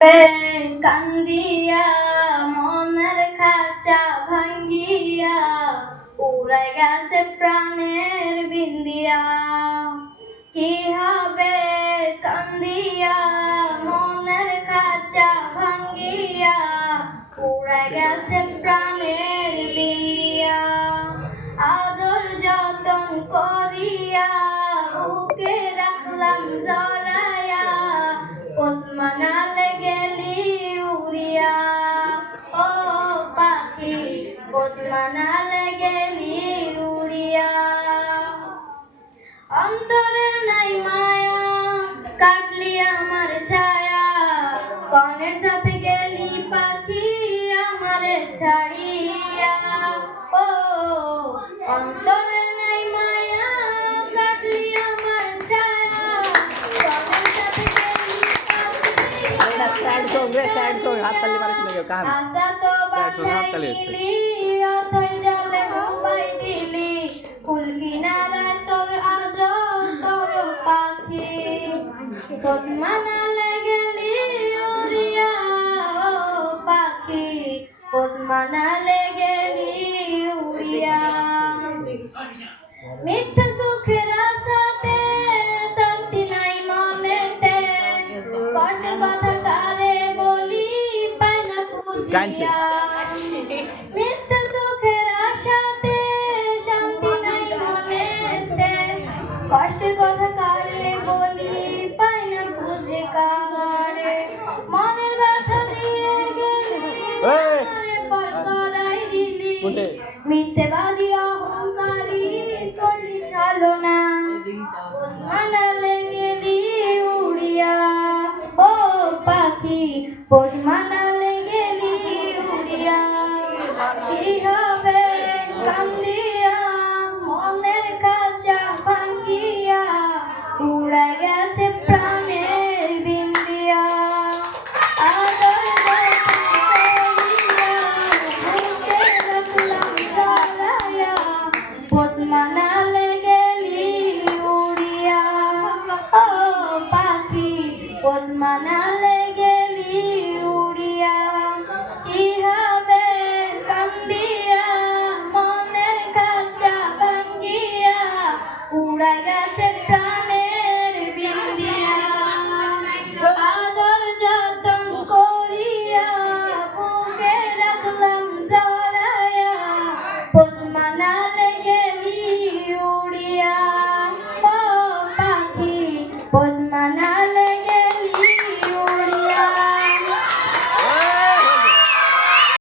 কান্দিয়া মনের খাঁচা ভাঙ্গিয়া উড়ে গেছে প্রাণের বিন্দিয়া। কি হবে কান্দিয়া মনের খাঁচা ভাঙ্গিয়া উড়ে গেছে প্রাণের বিন্দিয়া। আদর যতন করিয়া বুকে রাখলাম জড়াইয়া ওসমানালে গেলি উড়িয়া। ও পাখি ওসমানালে গেলি উড়িয়া। অন্তরে নাই মায়া কাটলি আমার ছায়া কনের সাথে গেলি পাখি আমারে ছাড়িয়া। ও অন্তরে নাই মায়া কাটলি আমার ছায়া কনের সাথে গেলি পাখি স্যাড সং হাত তালি মারিস না কেউ কান আশা তো স্যাড সং হাত তালি হচ্ছে অথই জলে মুম্বাই দিলি ফুল কিনারায় তোর আজ তোর পাখি ওসমানালে গেলি উড়িয়া। ও পাখি ওসমানালে গেলি উড়িয়া। মিথ্যা সুখের আশাতে শান্তি নাই মনেতে কষ্টের কথা কারে বলি পাই না বুঝিয়া। মিথ্যা সুখের আশাতে শান্তি নাই মনেতে কষ্টের কথা কারে বলি পাই না বুঝে কারে। মনের ব্যথা দিয়ে গেলি আমারে পর করাই দিলি মিথ্যেবাদী অহংকারী করলি ছলনা ওসমানালে গেলি উড়িয়া। ও পাখি ওসমানালে